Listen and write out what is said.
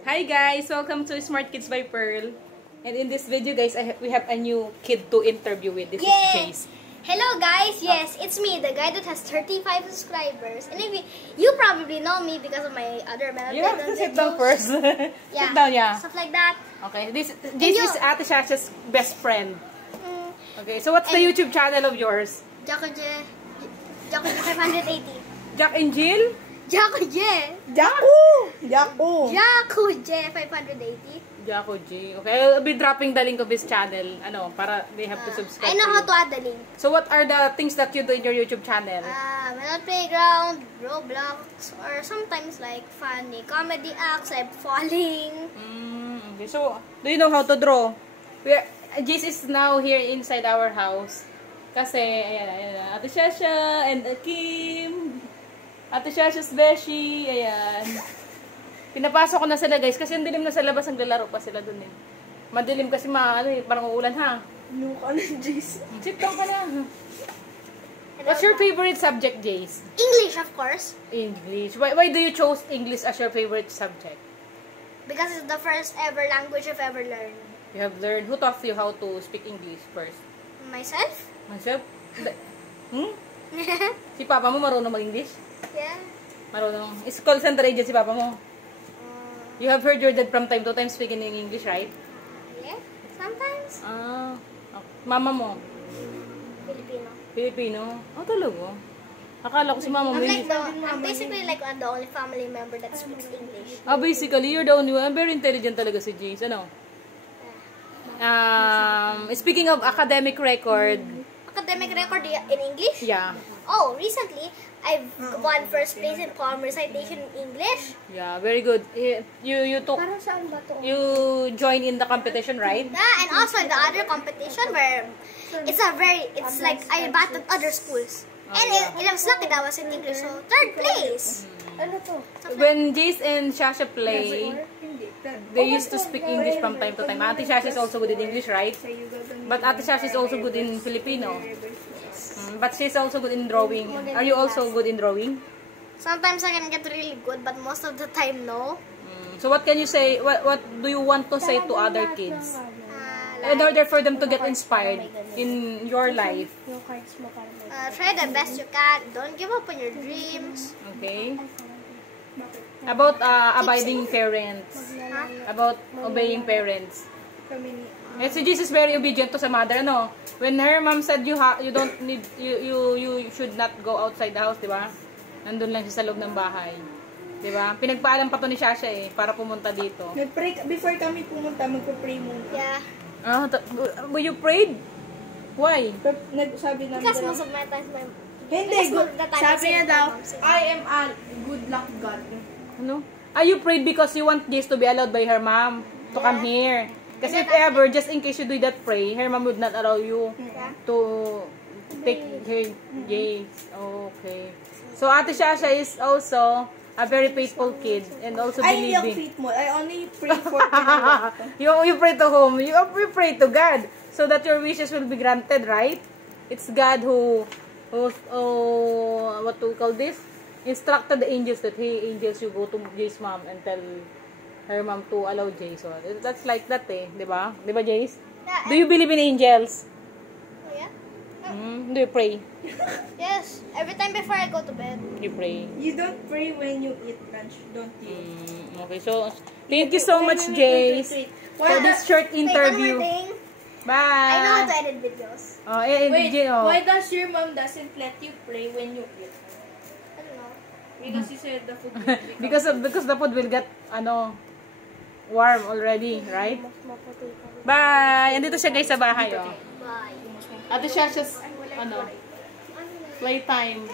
Hi guys! Welcome to Smart Kids by Pearl. And in this video guys, we have a new kid to interview with. This is Jace. Hello guys! Yes, it's me, the guy that has 35 subscribers. And if you probably know me because of my other videos. You have to sit down first. Yeah, sit down, yeah. Stuff like that. Okay, this is Ate Shasha's best friend. Okay, so what's the YouTube channel of yours? Jaco J 580. Jack and Jill? Jaco J! Jaco J 580. Jaco J. Okay, I'll be dropping the link of his channel. Ano, para they have to subscribe. I know how to add the link. So what are the things that you do in your YouTube channel? Melon Playground, Roblox, or sometimes like funny comedy acts like falling. Okay, so do you know how to draw? Jace is now here inside our house. Kasi, ayan, Ate Shasha and Kim. Ate Shasha's Beshi. Ayan. Pinapasok ko na sila guys. Kasi ang dilim na sa labas. Ang lalaro pa sila dun eh. Madilim kasi parang uulan ha. No ka na, Jace. Sit down ka na. What's your favorite subject, Jace? English, of course. English. Why do you choose English as your favorite subject? Because it's the first ever language I've ever learned. You have learned. Who taught you how to speak English first? Myself? Myself? Si Papa mo marunong mag-English? Yeah. Marunong. Is call center agent si Papa mo? You have heard your dad from time to time speaking in English, right? Yeah, sometimes. Mama mo? Filipino. Filipino? Oh, talaga? Akala ko si Mama mo. I'm basically like the only family member that speaks English. Basically, you're the only one. Very intelligent talaga si Jace. Ano? Speaking of academic record. Academic record in English? Yeah. Oh, recently, I've won first place in poem recitation in English. Yeah, very good. You join in the competition, right? Yeah, and also in the other competition where it's like I battled other schools. And I was lucky that I was in English, so third place. When Jace and Shasha play, they used to speak English from time to time. Ate Shasha is also good in English, right? But Ate Shasha is also good in Filipino. But she's also good in drawing. Are you also good in drawing? Sometimes I can get really good, but most of the time, no. So what can you say? What do you want to say to other kids? In order for them to get inspired in your life. Try the best you can. Don't give up on your dreams. Okay. About abiding parents. About obeying parents. Si Jesus is very obedient to sa mother, no? When her mom said you don't need you should not go outside the house, 'di ba? Nandun lang siya sa loob ng bahay. 'Di ba? Pinagpaalam pa to ni Shasha para pumunta dito. Nag-pray before kami pumunta, magpo-pray muna. Yeah. Were you prayed? Why? Nagsabi namin. Because most of my times Hindi, sabi niya daw, I am a good luck God. Ano? You prayed because you want Jace to be allowed by her mom to come here. Kasi if ever, just in case you do that pray, her mom would not allow you to take her Jace. Okay. So Ate Shasha is also a very faithful kid and also believing. I faithful. I only pray for you pray to whom? You pray to God so that your wishes will be granted, right? It's God who what to call this? Instructed the angels that, hey, angels, you go to Jace's mom and tell her mom to allow Jace. So, that's like that di ba? Di ba, Jace? Yeah, do you believe in angels? Yeah. Do you pray? Yes. Every time before I go to bed. You pray. You don't pray when you eat lunch, don't you? Okay, so thank you so much, Jace, for this short interview. Wait, Bye. I know how to edit videos. Why does your mom doesn't let you pray when you eat? I don't know. Because she said the food will because the food will get warm already, right? Bye. Andito siya guys sa bahay, oh. Bye. Ate Shasha's playtime.